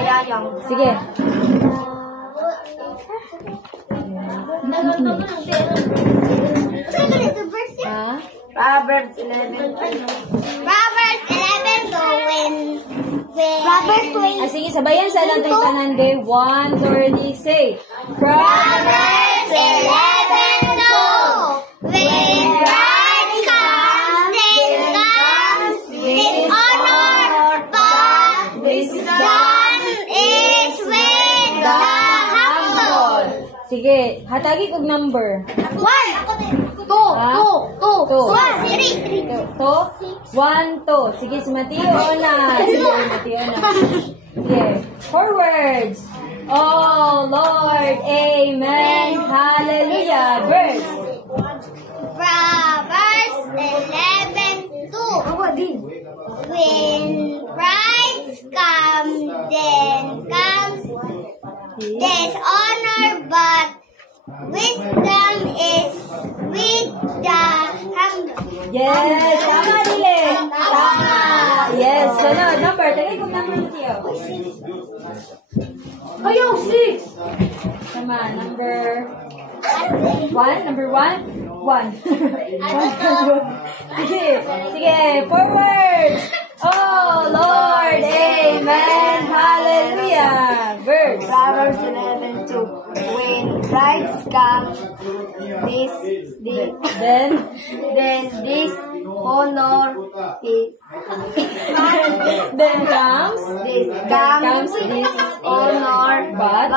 Kayayang. Sige. Proverbs 11. Proverbs 11 going with Proverbs 20. Sige, sabayan sa lang tayo tanan day. 1:30, say. Proverbs 11:2. When pride comes, then comes dishonor, but wisdom is with the humble. Sige, hatagi kog number. 1, 2, 2, 2, 2. 3. 1, 2. Sige, si Mateo na. Sige, Mateo na. Sige, forwards. Oh, Lord, Amen, Hallelujah. Verse. Proverbs 11:2. When pride comes, then comes dishonor, but wisdom is with the humble. Yes, tama dili. Tama. Yes, sunod. Number. Tagay kong number, Mateo. Ayaw, 6. Tama, number 1. Number 1? 1. Sige, sige, forward. Oh, Lord, Amen, Hallelujah. Verse. Proverbs 11:2. When brides come, Then this honor is then comes this honor, but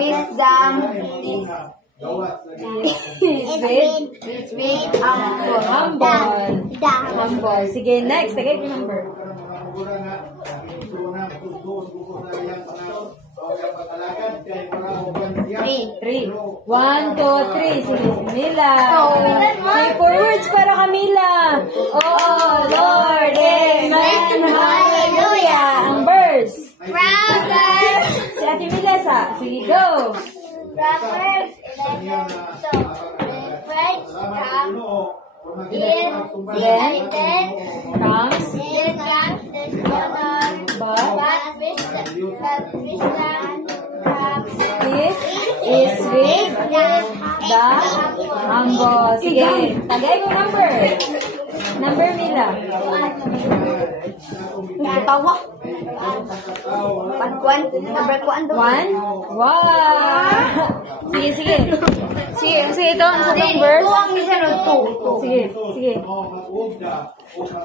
wisdom is with humble. Sige, next. Tagay ko number. 3. 1, 2, 3. Sige, Camila. Say four words para Camila. Oh, Lord, Amen, Hallelujah. Ang verse. Proverbs. Si Ate Melissa. Sige, go. Proverbs 11:2. When pride comes, then Comes. dishonor, but wisdom comes This is with the humble. Sige, tagay ko number. Number, Mila. tawa. Pagkuan, number kuan do. 1. Wow! Sige, sige. Sige, sige ito. Sa itong verse. Tuwang ni siya no, 2. Sige, sige.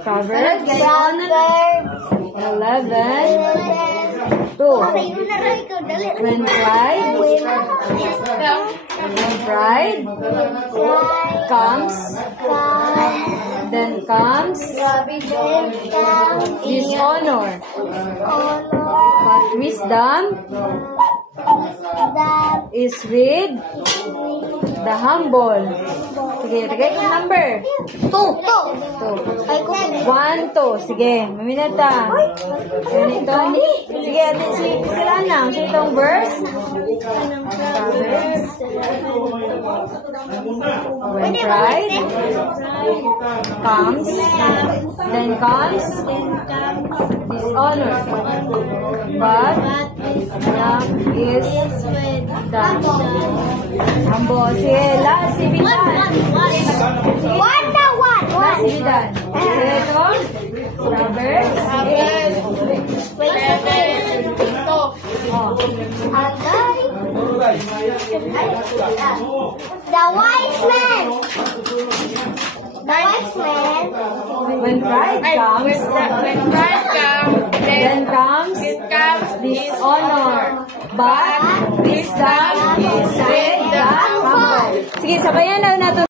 Proverbs 11, 2. When pride comes, then comes dishonor. But wisdom is with the humble. Sige, tagay ko number. 2. 1, 2. Sige, maminata. Ganito. Sige, ate, sila na. Sa itong verse. Proverbs. When pride comes, then comes dishonor. But wisdom is the humble. Sige, last, si Bidan. Last, si Bidan. Sige, ito. Proverbs. The wise man. When pride comes, then comes dishonor. But wisdom is with the humble. Sige, sabayan na natin.